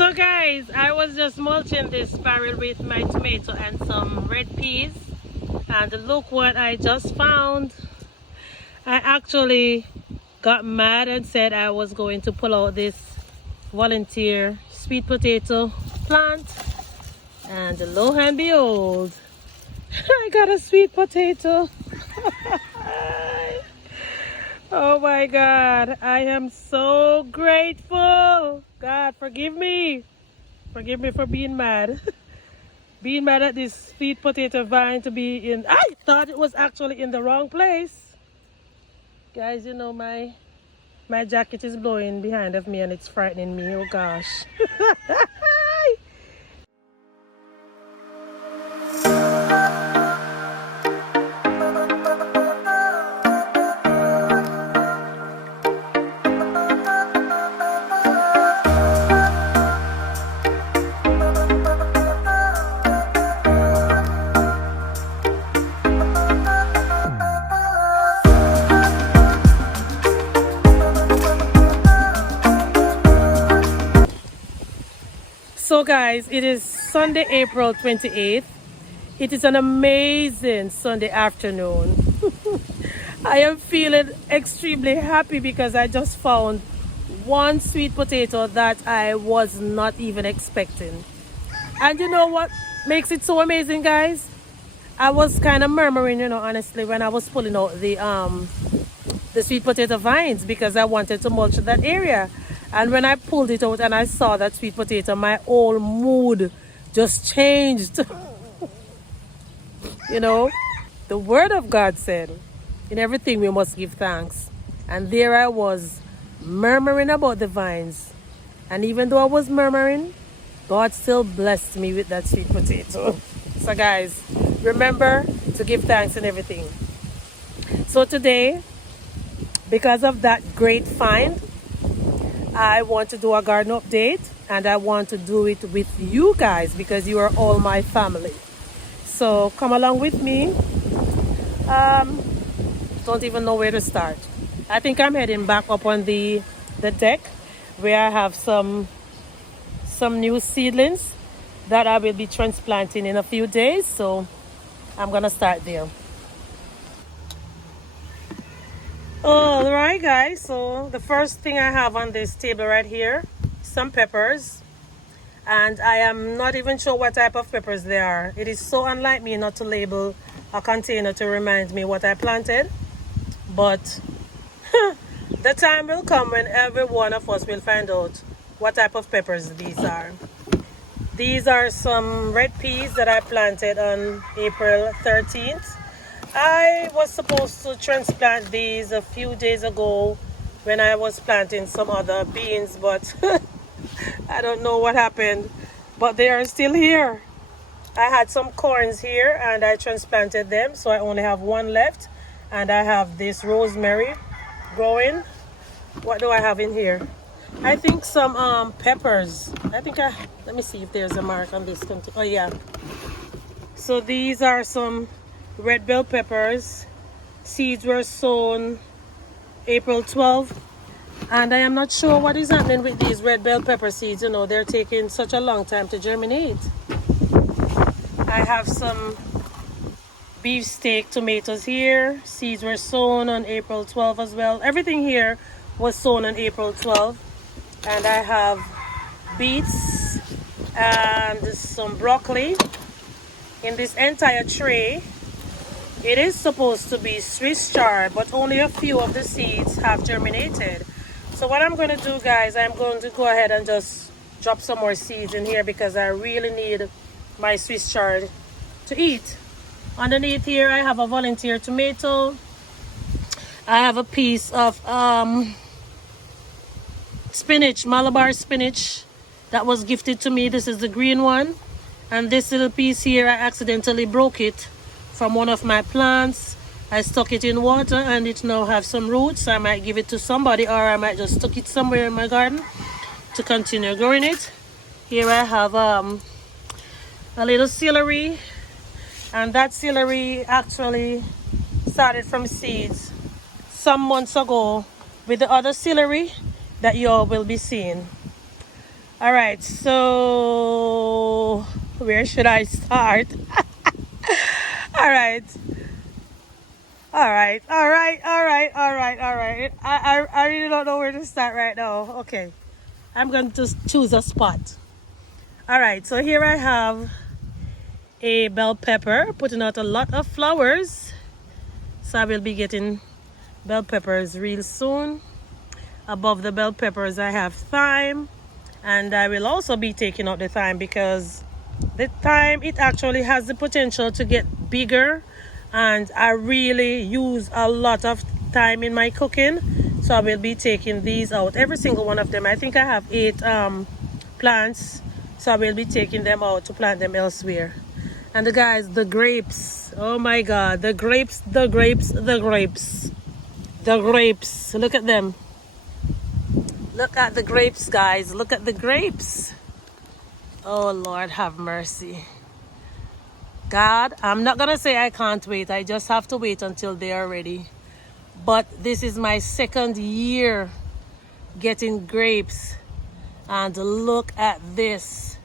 So guys, I was just mulching this barrel with my tomato and some red peas, and look what I just found. I actually got mad and said I was going to pull out this volunteer sweet potato plant, and lo and behold, I got a sweet potato. Oh my God, I am so grateful. God, forgive me. Forgive me for being mad. Being mad at this sweet potato vine to be in. I thought it was actually in the wrong place. Guys, you know my jacket is blowing behind of me and it's frightening me. Oh gosh. So guys, it is Sunday, April 28th. It is an amazing Sunday afternoon. I am feeling extremely happy because I just found one sweet potato that I was not even expecting. And you know what makes it so amazing, guys? I was kind of murmuring, honestly, when I was pulling out the sweet potato vines because I wanted to mulch that area. And when I pulled it out and I saw that sweet potato, my whole mood just changed. The word of God said, in everything we must give thanks. And there I was murmuring about the vines. And even though I was murmuring, God still blessed me with that sweet potato. So guys, remember to give thanks in everything. So today, because of that great find, I want to do a garden update, and I want to do it with you guys because you are all my family. So come along with me. Don't even know where to start. I think I'm heading back up on the deck where I have some new seedlings that I will be transplanting in a few days. So I'm gonna start there. All right guys, so the first thing I have on this table right here, some peppers, and I am not even sure what type of peppers they are. It is so unlike me not to label a container to remind me what I planted, but the time will come when every one of us will find out what type of peppers these are. These are some red peas that I planted on April 13th. I was supposed to transplant these a few days ago when I was planting some other beans, but I don't know what happened, but they are still here. I had some corns here and I transplanted them, so I only have one left, and I have this rosemary growing. What do I have in here? I think some peppers. Let me see if there's a mark on this. Oh yeah. So these are some red bell peppers. Seeds were sown April 12th, and I am not sure what is happening with these red bell pepper seeds. They're taking such a long time to germinate. I have some beefsteak tomatoes here. Seeds were sown on April 12th as well. Everything here was sown on April 12th. And I have beets and some broccoli in this entire tray. It is supposed to be Swiss chard, but only a few of the seeds have germinated. So what I'm going to do, guys, I'm going to go ahead and just drop some more seeds in here because I really need my Swiss chard to eat. Underneath here, I have a volunteer tomato. I have a piece of spinach, Malabar spinach, that was gifted to me. This is the green one. And this little piece here, I accidentally broke it from one of my plants. I stuck it in water and it now have some roots. I might give it to somebody, or I might just stuck it somewhere in my garden to continue growing it. Here I have a little celery, and that celery actually started from seeds some months ago with the other celery that you all will be seeing. All right, so where should I start? All right. All right. I really don't know where to start right now. Okay. I'm going to just choose a spot. All right, so here I have a bell pepper putting out a lot of flowers. So I will be getting bell peppers real soon. Above the bell peppers, I have thyme. And I will also be taking out the thyme because the thyme, it actually has the potential to get bigger. And I really use a lot of thyme in my cooking. So I will be taking these out. Every single one of them. I think I have 8 plants. So I will be taking them out to plant them elsewhere. And the guys, the grapes. Oh my God. The grapes. Look at them. Look at the grapes, guys. Look at the grapes. Oh, Lord, have mercy. God, I'm not going to say I can't wait. I just have to wait until they are ready. But this is my 2nd year getting grapes. And look at this.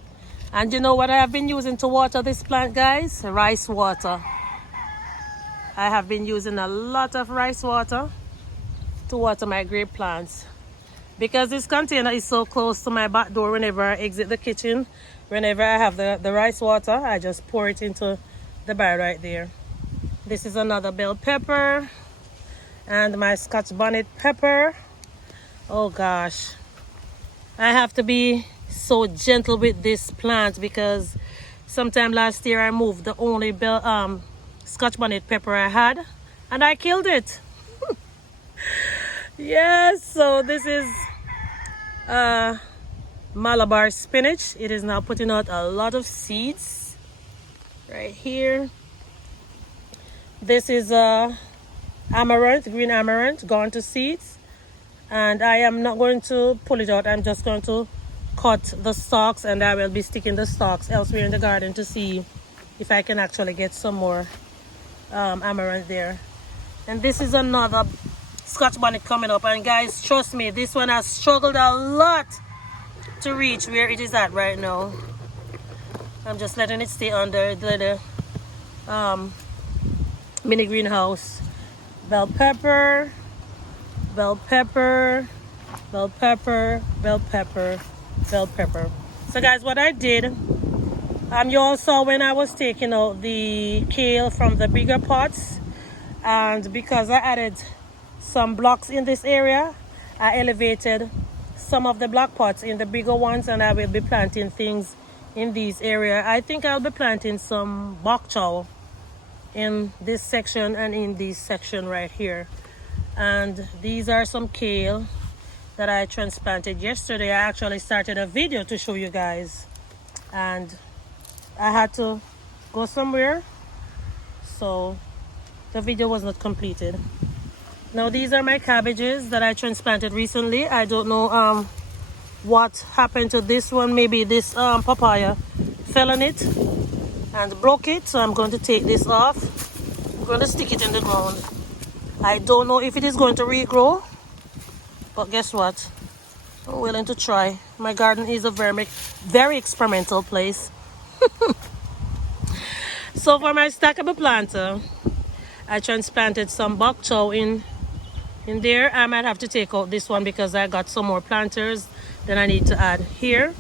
And you know what I have been using to water this plant, guys? Rice water. I have been using a lot of rice water to water my grape plants. Because this container is so close to my back door, whenever I exit the kitchen, whenever I have the rice water, I just pour it into the bar right there. This is another bell pepper and my Scotch bonnet pepper. Oh gosh. I have to be so gentle with this plant because sometime last year I moved the only Scotch bonnet pepper I had and I killed it. Yes, so this is Malabar spinach. It is now putting out a lot of seeds right here. This is amaranth, green amaranth, gone to seeds. And I am not going to pull it out. I'm just going to cut the stalks and I will be sticking the stalks elsewhere in the garden to see if I can actually get some more amaranth there. And this is another Scotch bonnet coming up, and guys, trust me, this one has struggled a lot to reach where it is at right now. I'm just letting it stay under the mini greenhouse. Bell pepper, bell pepper, bell pepper, bell pepper, bell pepper. So guys, what I did, you all saw when I was taking out the kale from the bigger pots, and because I added some blocks in this area, I elevated some of the block pots in the bigger ones, and I will be planting things in these area. I think I'll be planting some bok chow in this section and in this section right here. And these are some kale that I transplanted yesterday. I actually started a video to show you guys, and I had to go somewhere, so the video was not completed. Now these are my cabbages that I transplanted recently. I don't know what happened to this one. Maybe this papaya fell on it and broke it. So I'm going to take this off. I'm going to stick it in the ground. I don't know if it is going to regrow, but guess what? I'm willing to try. My garden is a very experimental place. So for my stackable planter, I transplanted some bok chow in there. I might have to take out this one because I got some more planters that I need to add here.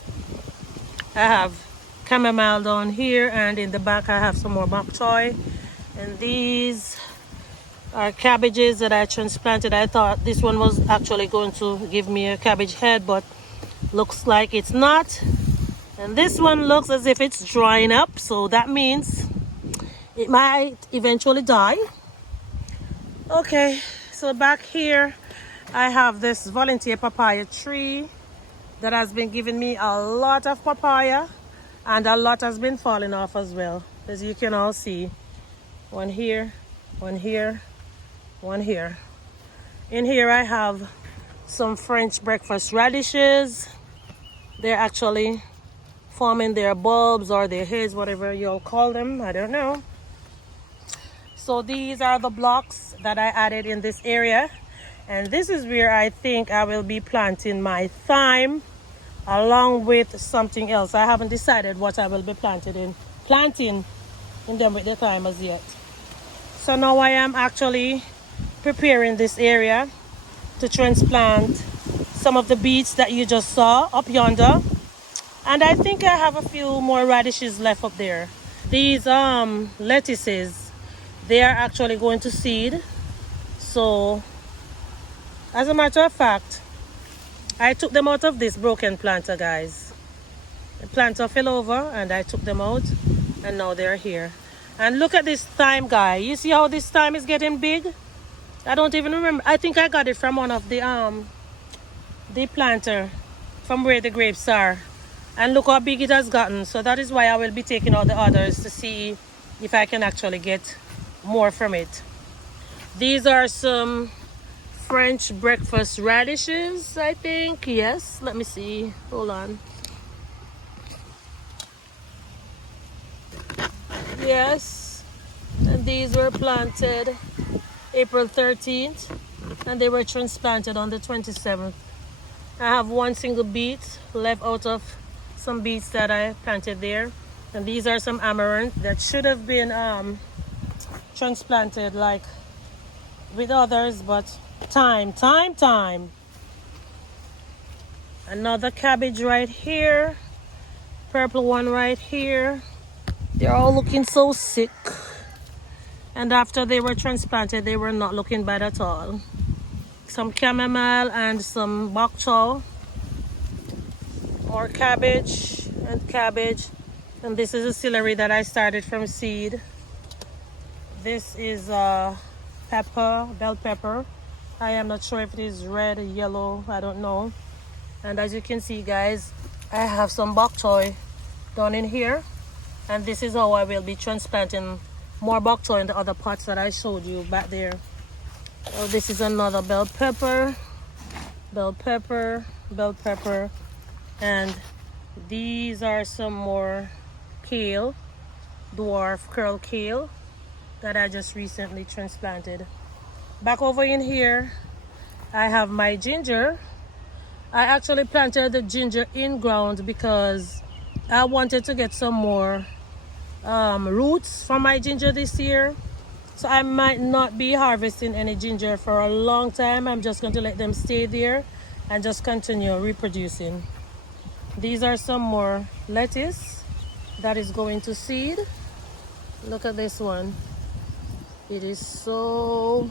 I have chamomile down here, and in the back I have some more bok choy. And these are cabbages that I transplanted. I thought this one was actually going to give me a cabbage head, but looks like it's not. And this one looks as if it's drying up, so that means it might eventually die. Okay, so back here I have this volunteer papaya tree that has been giving me a lot of papaya, and a lot has been falling off as well, as you can all see. One here, one here, one here. In here I have some French breakfast radishes. They're actually forming their bulbs or their heads, whatever you'll call them, I don't know. So these are the blocks that I added in this area, and this is where I think I will be planting my thyme along with something else. I haven't decided what I will be planting in them with the time as yet. So now I am actually preparing this area to transplant some of the beets that you just saw up yonder. And I think I have a few more radishes left up there. These lettuces, they are actually going to seed. So as a matter of fact, I took them out of this broken planter, guys. The planter fell over and I took them out, and now they're here. And look at this thyme, guy. You see how this thyme is getting big? I don't even remember. I think I got it from one of the planter from where the grapes are. And look how big it has gotten. So that is why I will be taking out the others to see if I can actually get more from it. These are some French breakfast radishes, I think. Yes, let me see. Hold on. Yes, and these were planted April 13th and they were transplanted on the 27th. I have one single beet left out of some beets that I planted there, and these are some amaranth that should have been transplanted like with others, but time. Another cabbage right here, purple one right here. They're all looking so sick, and after they were transplanted they were not looking bad at all. Some chamomile and some bok choy, more cabbage and cabbage. And this is a celery that I started from seed. This is pepper, bell pepper. I am not sure if it is red or yellow, I don't know. And as you can see, guys, I have some bok choy down in here, and this is how I will be transplanting more bok choy in the other pots that I showed you back there. Oh, this is another bell pepper, and these are some more kale, dwarf curl kale that I just recently transplanted. Back over in here, I have my ginger. I actually planted the ginger in ground because I wanted to get some more roots from my ginger this year. So I might not be harvesting any ginger for a long time. I'm just going to let them stay there and just continue reproducing. These are some more lettuce that is going to seed. Look at this one. It is so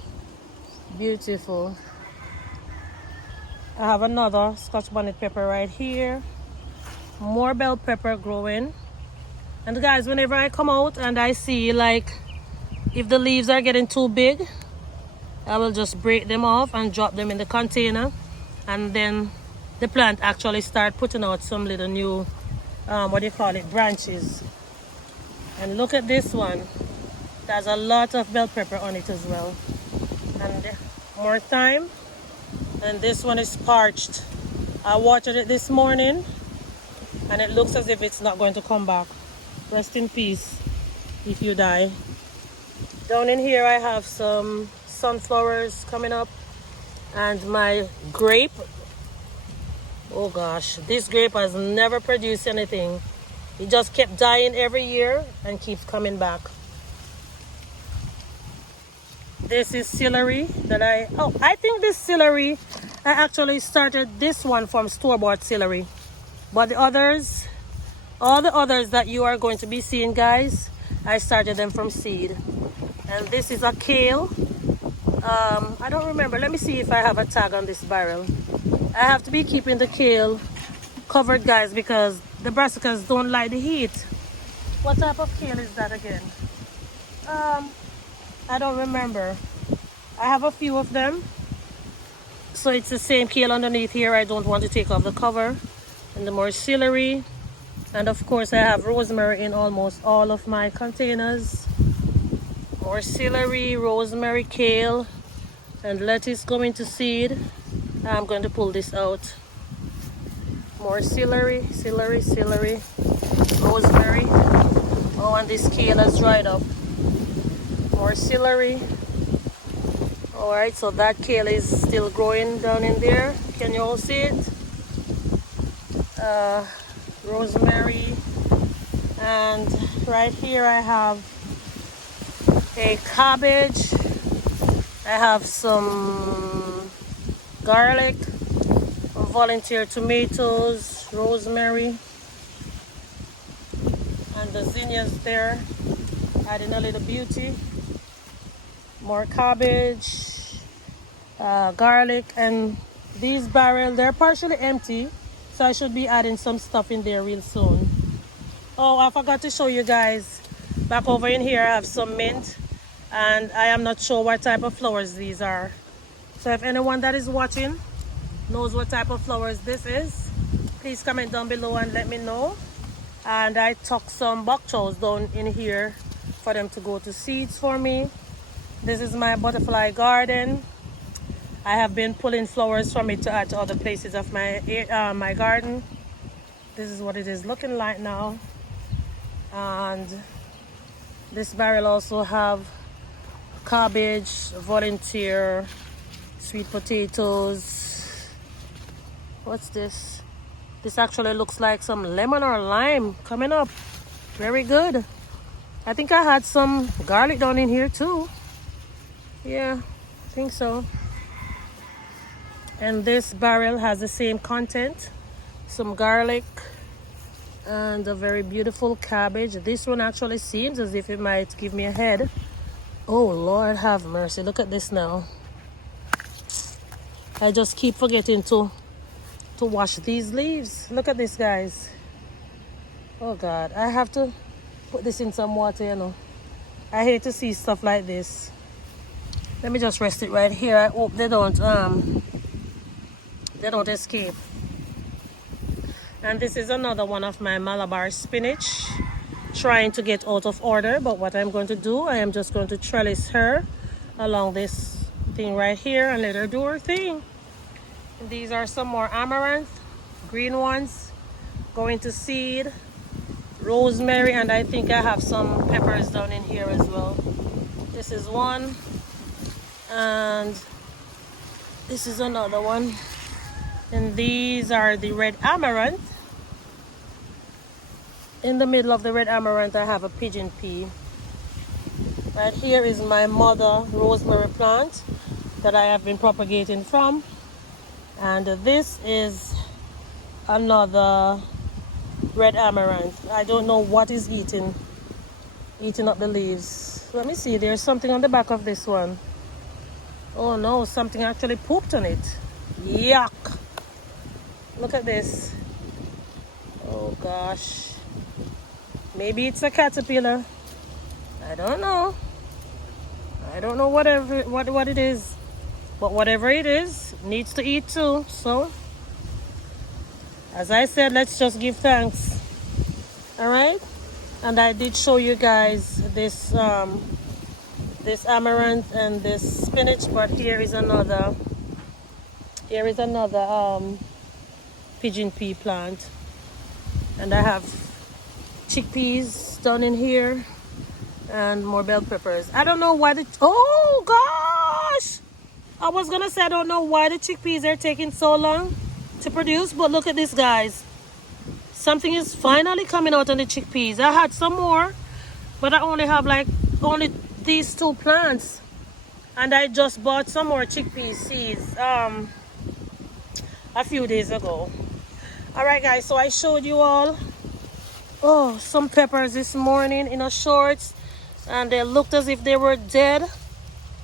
beautiful. I have another Scotch bonnet pepper right here. More bell pepper growing. And guys, whenever I come out and I see like if the leaves are getting too big, I will just break them off and drop them in the container, and then the plant actually start putting out some little new branches. And look at this one. There's a lot of bell pepper on it as well. And more thyme. And this one is parched. I watered it this morning and it looks as if it's not going to come back. Rest in peace if you die. Down in here I have some sunflowers coming up, and my grape. Oh gosh, this grape has never produced anything. It just kept dying every year and keeps coming back. This is celery that I think this celery, I actually started this one from store-bought celery. But the others, all the others that you are going to be seeing, guys, I started them from seed. And this is a kale. I don't remember. Let me see if I have a tag on this barrel. I have to be keeping the kale covered, guys, because the brassicas don't like the heat. What type of kale is that again? I don't remember. I have a few of them. So it's the same kale underneath here. I don't want to take off the cover. And the more celery. And of course I have rosemary in almost all of my containers. More celery, rosemary, kale, and lettuce going to seed. I'm going to pull this out. More celery, rosemary. Oh, and this kale has dried up. More celery. Alright, so that kale is still growing down in there. Can you all see it? rosemary, and right here I have a cabbage. I have some garlic, volunteer tomatoes, rosemary, and the zinnias there, adding a little beauty. More cabbage, garlic, and these barrels, they're partially empty, so I should be adding some stuff in there real soon. Oh, I forgot to show you guys, back over in here I have some mint, and I am not sure what type of flowers these are. So if anyone that is watching knows what type of flowers this is, please comment down below and let me know. And I tucked some bok chows down in here for them to go to seeds for me. This is my butterfly garden. I have been pulling flowers from it to add to other places of my my garden. This is what it is looking like now. And this barrel also have cabbage, volunteer, sweet potatoes. What's this? This actually looks like some lemon or lime coming up. Very good. I think I had some garlic down in here too. Yeah, I think so. And this barrel has the same content. Some garlic and a very beautiful cabbage. This one actually seems as if it might give me a head. Oh Lord have mercy, look at this now. I just keep forgetting to wash these leaves. Look at this, guys. Oh God, I have to put this in some water, you know. I hate to see stuff like this. Let me just rest it right here. I hope they don't escape. And this is another one of my Malabar spinach, trying to get out of order, but what I'm going to do, I am just going to trellis her along this thing right here and let her do her thing. And these are some more amaranth, green ones, going to seed, rosemary, and I think I have some peppers down in here as well. This is one, and this is another one. And these are the red amaranth. In the middle of the red amaranth, I have a pigeon pea. Right here is my mother rosemary plant that I have been propagating from. And this is another red amaranth. I don't know what is eating up the leaves. Let me see, there's something on the back of this one. Oh no, something actually pooped on it. Yuck. Look at this. Oh gosh. Maybe it's a caterpillar. I don't know. I don't know what it is. But whatever it is, needs to eat too. So, as I said, let's just give thanks. Alright? And I did show you guys this this amaranth and this spinach, but here is another pigeon pea plant. And I have chickpeas down in here and more bell peppers. I don't know why oh gosh, I was gonna say I don't know why the chickpeas are taking so long to produce, but look at this, guys. Something is finally coming out on the chickpeas. I had some more, but I only have like only these two plants, and I just bought some more chickpea seeds a few days ago. All right, guys, so I showed you all some peppers this morning in a shorts, and they looked as if they were dead,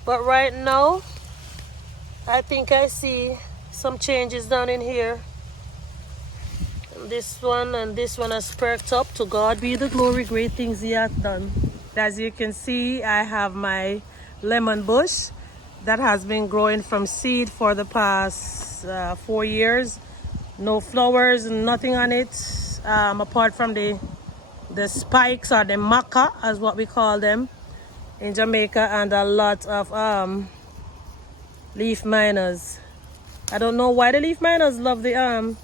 but right now I think I see some changes down in here. And this one has perked up. To God be the glory, great things he hath done. As you can see, I have my lemon bush that has been growing from seed for the past 4 years. No flowers, nothing on it, apart from the spikes, or the maca as what we call them in Jamaica, and a lot of leaf miners. I don't know why the leaf miners love the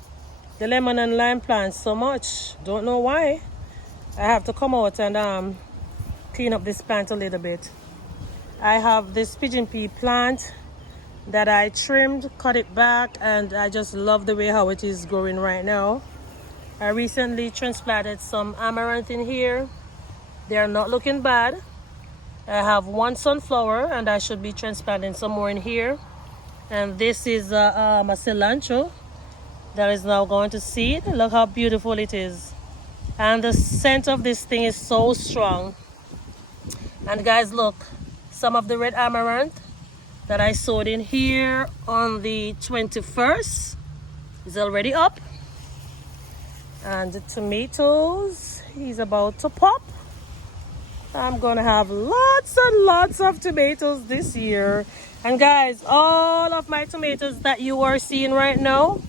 lemon and lime plants so much. Don't know why. I have to come out and clean up this plant a little bit. I have this pigeon pea plant that I trimmed, cut it back, and I just love the way how it is growing right now. I recently transplanted some amaranth in here. They are not looking bad. I have one sunflower and I should be transplanting some more in here. And this is a cilantro that is now going to seed. Look how beautiful it is. And the scent of this thing is so strong. And guys, look, some of the red amaranth that I sowed in here on the 21st is already up. And the tomatoes is about to pop. I'm gonna have lots and lots of tomatoes this year. And guys, all of my tomatoes that you are seeing right now,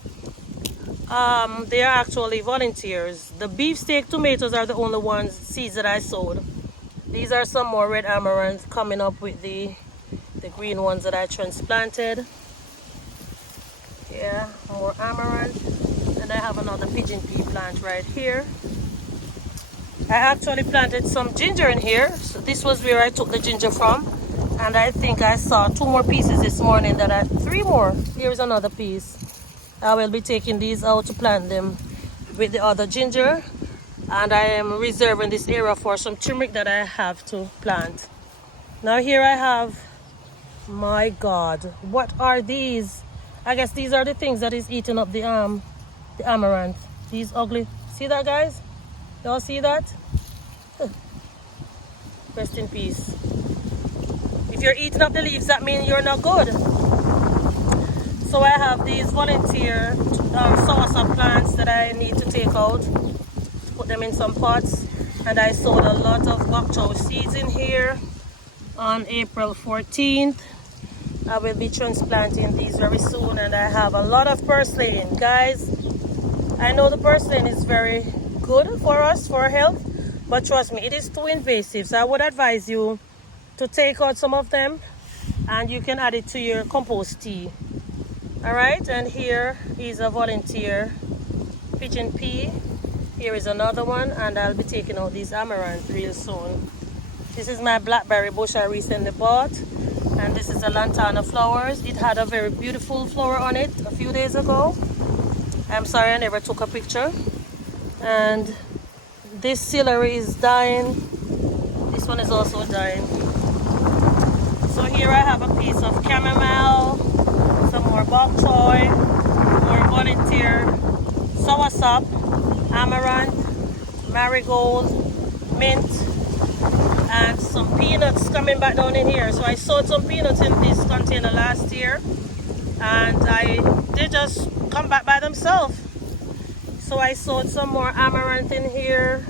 they are actually volunteers. The beefsteak tomatoes are the only ones, seeds that I sowed. These are some more red amaranth coming up with the green ones that I transplanted. Yeah, more amaranth. And I have another pigeon pea plant right here. I actually planted some ginger in here. So this was where I took the ginger from. And I think I saw 2 more pieces this morning that I, 3 more. Here's another piece. I will be taking these out to plant them with the other ginger. And I am reserving this area for some turmeric that I have to plant. Now here I have, my God, what are these? I guess these are the things that is eating up the amaranth. These ugly, see that, guys? Y'all see that? Rest in peace. If you're eating up the leaves, that means you're not good. So I have these volunteer soursop plants that I need to take out, put them in some pots. And I sowed a lot of bok choy seeds in here on April 14th. I will be transplanting these very soon, and I have a lot of purslane. Guys, I know the purslane is very good for us, for our health, but trust me, it is too invasive. So I would advise you to take out some of them and you can add it to your compost tea. All right, and here is a volunteer pigeon pea. Here is another one, and I'll be taking out these amaranth real soon. This is my blackberry bush I recently bought, and this is a lantana flowers. It had a very beautiful flower on it a few days ago. I'm sorry I never took a picture. And this celery is dying. This one is also dying. So here I have a piece of chamomile, some more bok choy, more volunteer soursop, amaranth, marigold, mint, and some peanuts coming back down in here. So I sowed some peanuts in this container last year, and they just come back by themselves. So I sowed some more amaranth in here,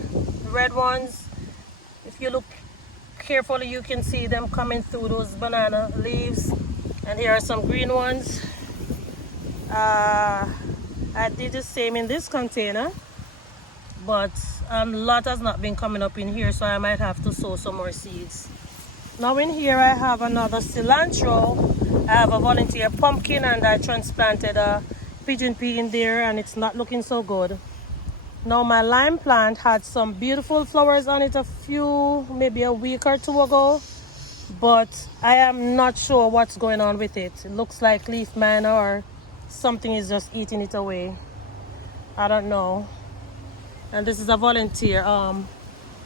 red ones. If you look carefully, you can see them coming through those banana leaves. And here are some green ones. I did the same in this container, but a lot has not been coming up in here, so I might have to sow some more seeds. Now in here I have another cilantro. I have a volunteer pumpkin, and I transplanted a pigeon pea in there, and it's not looking so good. Now my lime plant had some beautiful flowers on it maybe a week or 2 ago, but I am not sure what's going on with it. It looks like leaf miner or something is just eating it away. I don't know. And this is a volunteer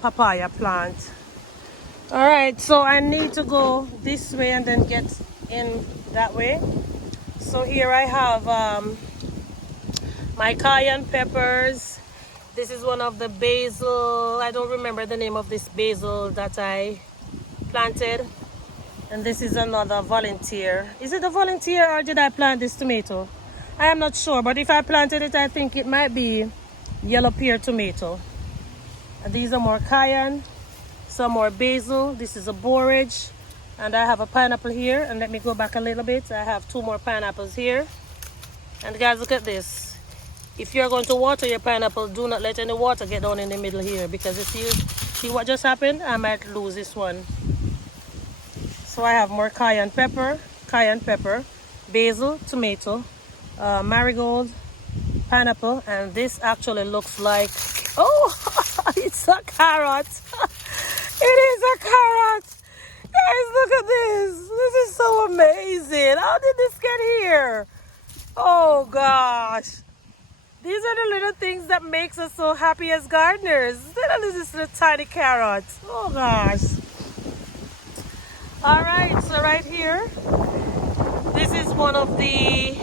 papaya plant. All right, so I need to go this way and then get in that way. So here I have my cayenne peppers. This is one of the basil. I don't remember the name of this basil that I planted. And this is another volunteer. Is it a volunteer, or did I plant this tomato? I am not sure, but if I planted it, I think it might be yellow pear tomato. And these are more cayenne, some more basil. This is a borage, and I have a pineapple here. And let me go back a little bit. I have 2 more pineapples here. And guys, look at this. If you're going to water your pineapple, do not let any water get down in the middle here, because if you see what just happened, I might lose this one. So I have more cayenne pepper, basil, tomato, marigold, pineapple, and this actually looks like, oh, it's a carrot. It is a carrot. Guys, look at this. This is so amazing. How did this get here? Oh gosh. These are the little things that makes us so happy as gardeners. This little tiny carrot. Oh gosh. All right, so right here, this is one of the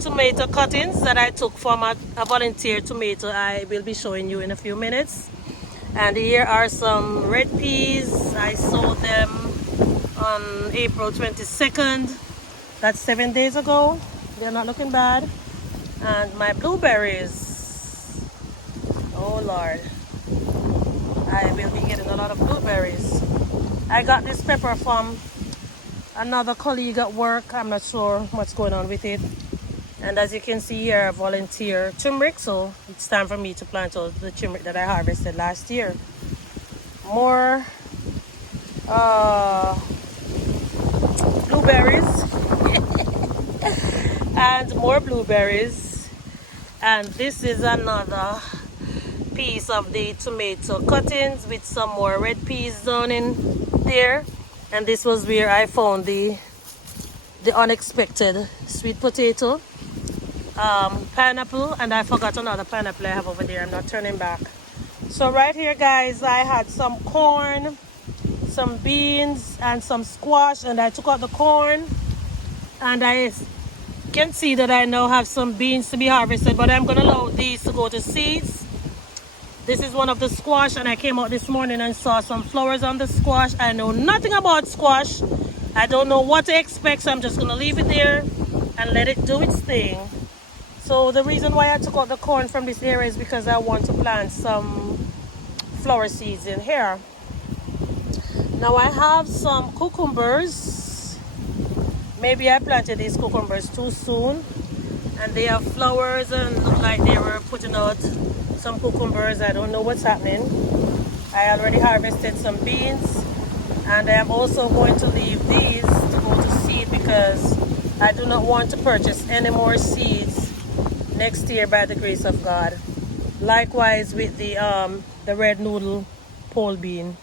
tomato cuttings that I took from a volunteer tomato I will be showing you in a few minutes. And here are some red peas. I sowed them on April 22nd. That's 7 days ago. They're not looking bad. And my blueberries. Oh Lord. I will be getting a lot of blueberries. I got this pepper from another colleague at work. I'm not sure what's going on with it. And as you can see here, I volunteer turmeric, so it's time for me to plant out the turmeric that I harvested last year. More blueberries and more blueberries. And this is another piece of the tomato cuttings with some more red peas down in there. And this was where I found the unexpected sweet potato, pineapple, and I forgot another pineapple I have over there. I'm not turning back. So right here, guys, I had some corn, some beans, and some squash, and I took out the corn, and I can see that I now have some beans to be harvested, but I'm gonna allow these to go to seeds. This is one of the squash, and I came out this morning and saw some flowers on the squash. I know nothing about squash. I don't know what to expect, so I'm just gonna leave it there and let it do its thing. So the reason why I took out the corn from this area is because I want to plant some flower seeds in here. Now I have some cucumbers. Maybe I planted these cucumbers too soon, and they have flowers and look like they were putting out some cucumbers. I don't know what's happening. I already harvested some beans, and I am also going to leave these to go to seed because I do not want to purchase any more seeds next year by the grace of God. Likewise with the red noodle pole bean.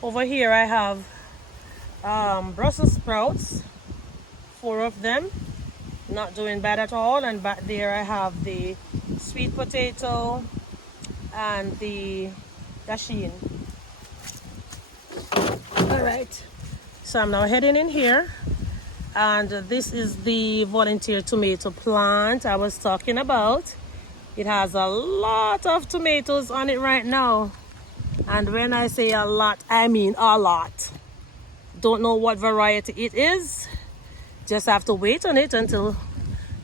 Over here I have Brussels sprouts, 4 of them, not doing bad at all. And back there I have the sweet potato and the dasheen. All right, so I'm now heading in here, and this is the volunteer tomato plant I was talking about. It has a lot of tomatoes on it right now, and when I say a lot, I mean a lot. Don't know what variety it is, just have to wait on it until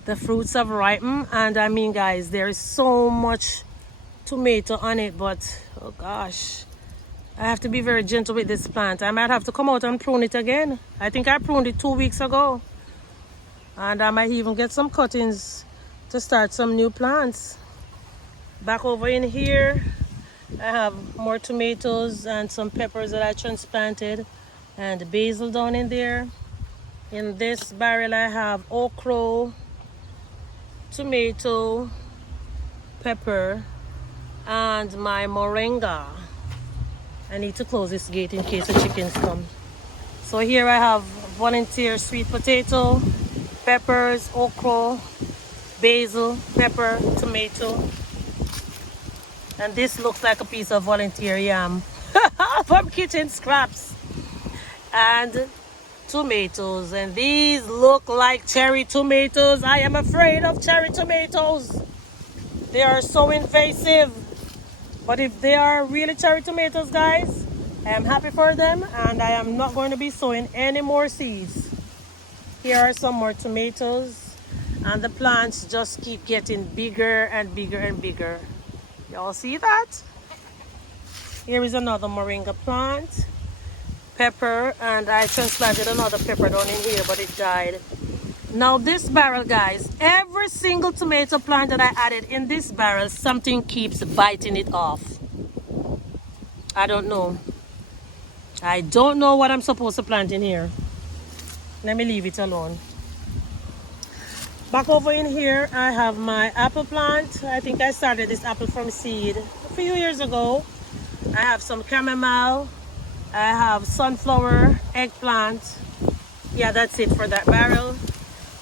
the fruits have ripened. And I mean, guys, there is so much tomato on it, but oh gosh, I have to be very gentle with this plant. I might have to come out and prune it again. I think I pruned it 2 weeks ago, and I might even get some cuttings to start some new plants. Back over in here I have more tomatoes and some peppers that I transplanted, and basil down in there. In this barrel I have okra, tomato, pepper, and my moringa. I need to close this gate in case the chickens come. So here I have volunteer sweet potato, peppers, okra, basil, pepper, tomato. And this looks like a piece of volunteer yam from kitchen scraps. And tomatoes, and these look like cherry tomatoes. I am afraid of cherry tomatoes. They are so invasive. But if they are really cherry tomatoes, guys, I am happy for them, and I am not going to be sowing any more seeds. Here are some more tomatoes, and the plants just keep getting bigger and bigger and bigger. Y'all see that? Here is another moringa plant, pepper, and I transplanted another pepper down in here, but it died. Now this barrel, guys, every single tomato plant that I added in this barrel, something keeps biting it off. I don't know. I don't know what I'm supposed to plant in here. Let me leave it alone. Back over in here, I have my apple plant. I think I started this apple from seed a few years ago. I have some chamomile. I have sunflower, eggplant. Yeah, that's it for that barrel.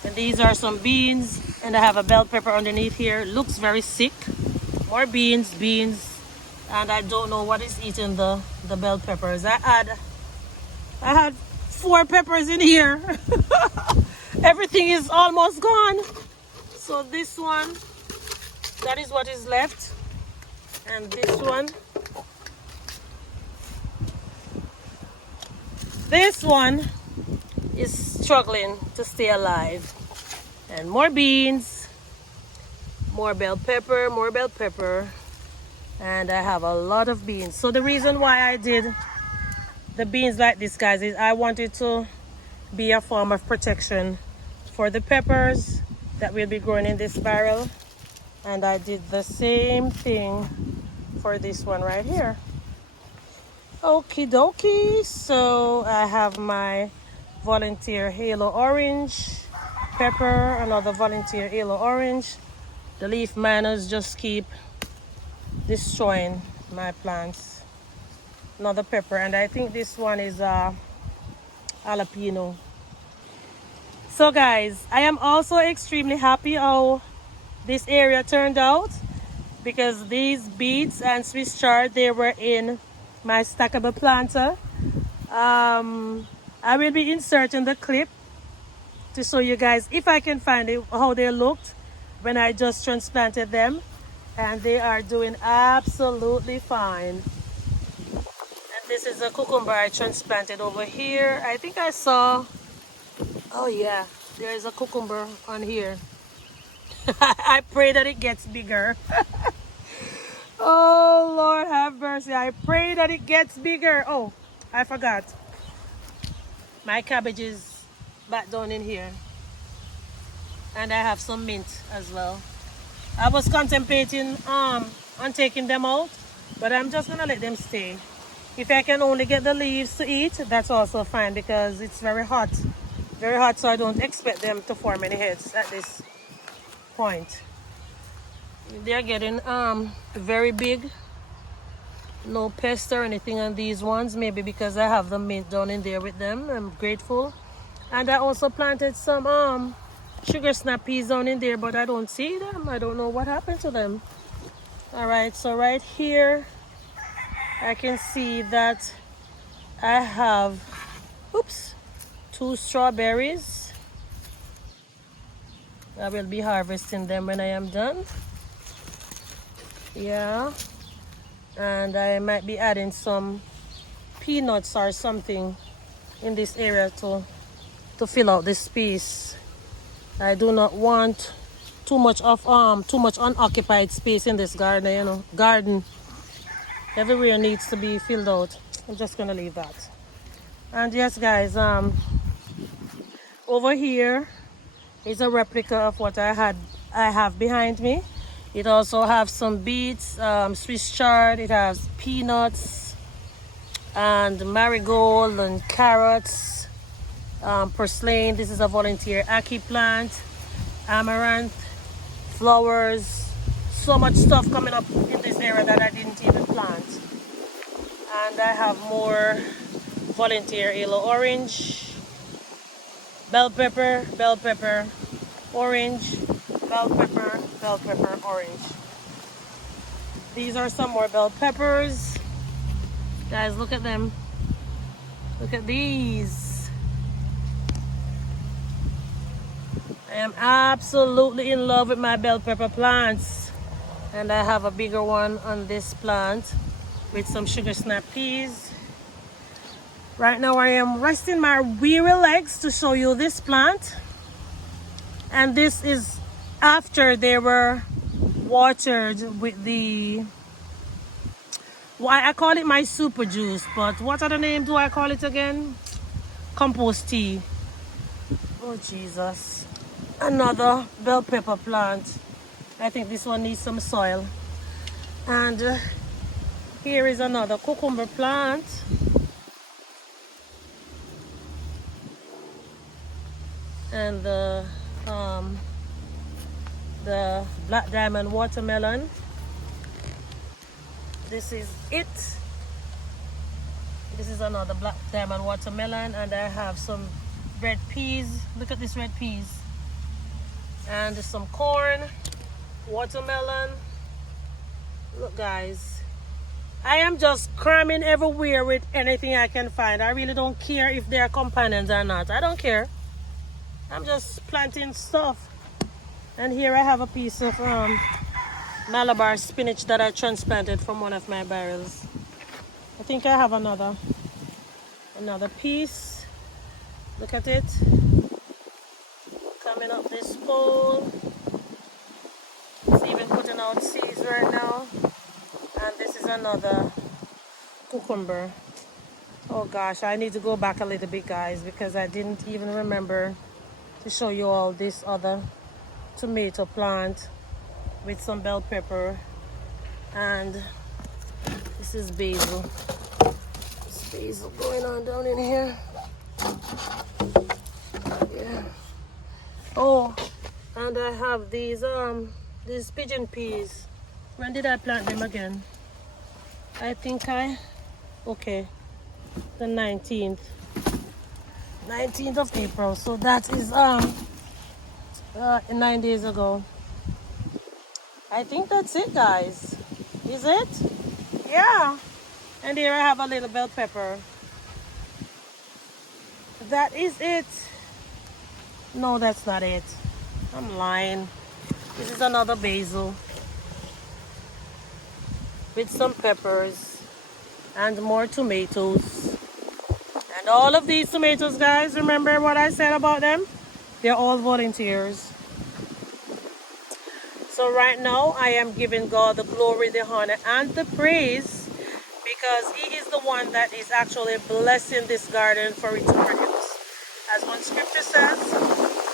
And these are some beans. And I have a bell pepper underneath here. Looks very sick. More beans. And I don't know what is eating the bell peppers. I had 4 peppers in here. Everything is almost gone. So this one, that is what is left. And this one is struggling to stay alive. And more beans, more bell pepper, and I have a lot of beans. So the reason why I did the beans like this, guys, is I wanted to be a form of protection for the peppers that will be growing in this barrel. And I did the same thing for this one right here. Okie dokie. So I have my volunteer halo orange pepper, another volunteer halo orange. The leaf miners just keep destroying my plants. Another pepper, and I think this one is jalapeno. So guys, I am also extremely happy how this area turned out, because these beets and Swiss chard, they were in my stackable planter. I will be inserting the clip to show you guys, if I can find it, how they looked when I just transplanted them, and they are doing absolutely fine. And this is a cucumber I transplanted over here. I think I saw, oh yeah, there is a cucumber on here. I pray that it gets bigger. Oh Lord have mercy, I pray that it gets bigger. Oh, I forgot, my cabbage is back down in here, and I have some mint as well. I was contemplating on taking them out, but I'm just gonna let them stay. If I can only get the leaves to eat, that's also fine, because it's very hot, so I don't expect them to form any heads at this point. They're getting very big. No pest or anything on these ones, maybe because I have the mint down in there with them. I'm grateful. And I also planted some sugar snap peas down in there, but I don't see them. I don't know what happened to them. All right, so right here I can see that I have, oops, 2 strawberries. I will be harvesting them when I am done. Yeah, and I might be adding some peanuts or something in this area to fill out this space. I do not want too much unoccupied space in this garden, you know. Garden everywhere needs to be filled out. I'm just gonna leave that. And yes guys, over here is a replica of what I have behind me. It also has some beets, Swiss chard, it has peanuts and marigold and carrots, purslane. This is a volunteer ackee plant, amaranth, flowers. So much stuff coming up in this area that I didn't even plant. And I have more volunteer yellow orange, bell pepper, orange, bell pepper, orange. These are some more bell peppers. Guys, look at them. Look at these. I am absolutely in love with my bell pepper plants. And I have a bigger one on this plant with some sugar snap peas. Right now I am resting my weary legs to show you this plant. And this is after they were watered with the, well, I call it my super juice, but what other name do I call it again? Compost tea. Oh Jesus. Another bell pepper plant. I think this one needs some soil. And here is another cucumber plant. And the black diamond watermelon. This is it. This is another black diamond watermelon, and I have some red peas. Look at this red peas. And some corn, watermelon. Look guys, I am just cramming everywhere with anything I can find. I really don't care if they are companions or not. I don't care. I'm just planting stuff. And here I have a piece of Malabar spinach that I transplanted from one of my barrels. I think I have another piece. Look at it. Coming up this pole. It's even putting out seeds right now. And this is another cucumber. Oh gosh, I need to go back a little bit guys, because I didn't even remember to show you all this other tomato plant with some bell pepper. And this is basil. There's basil going on down in here. Yeah. Oh, and I have these pigeon peas. When did I plant them again? I think okay, the 19th of April. So that is 9 days ago. I think that's it guys. Is it? Yeah. And here I have a little bell pepper. That is it. No, that's not it. I'm lying. This is another basil with some peppers and more tomatoes. And all of these tomatoes, guys, remember what I said about them? They're all volunteers. So right now, I am giving God the glory, the honor, and the praise, because He is the one that is actually blessing this garden for it to produce. As one scripture says,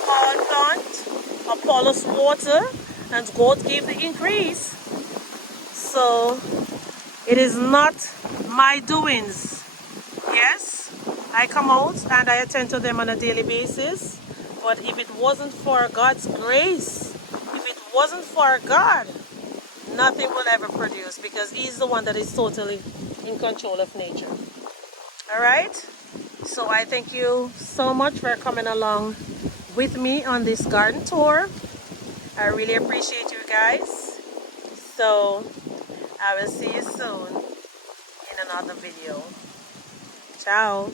Paul plant, Apollos water, and God gave the increase. So it is not my doings. Yes, I come out and I attend to them on a daily basis. But if it wasn't for God's grace, if it wasn't for God, nothing will ever produce, because He's the one that is totally in control of nature. All right? So I thank you so much for coming along with me on this garden tour. I really appreciate you guys. So I will see you soon in another video. Ciao.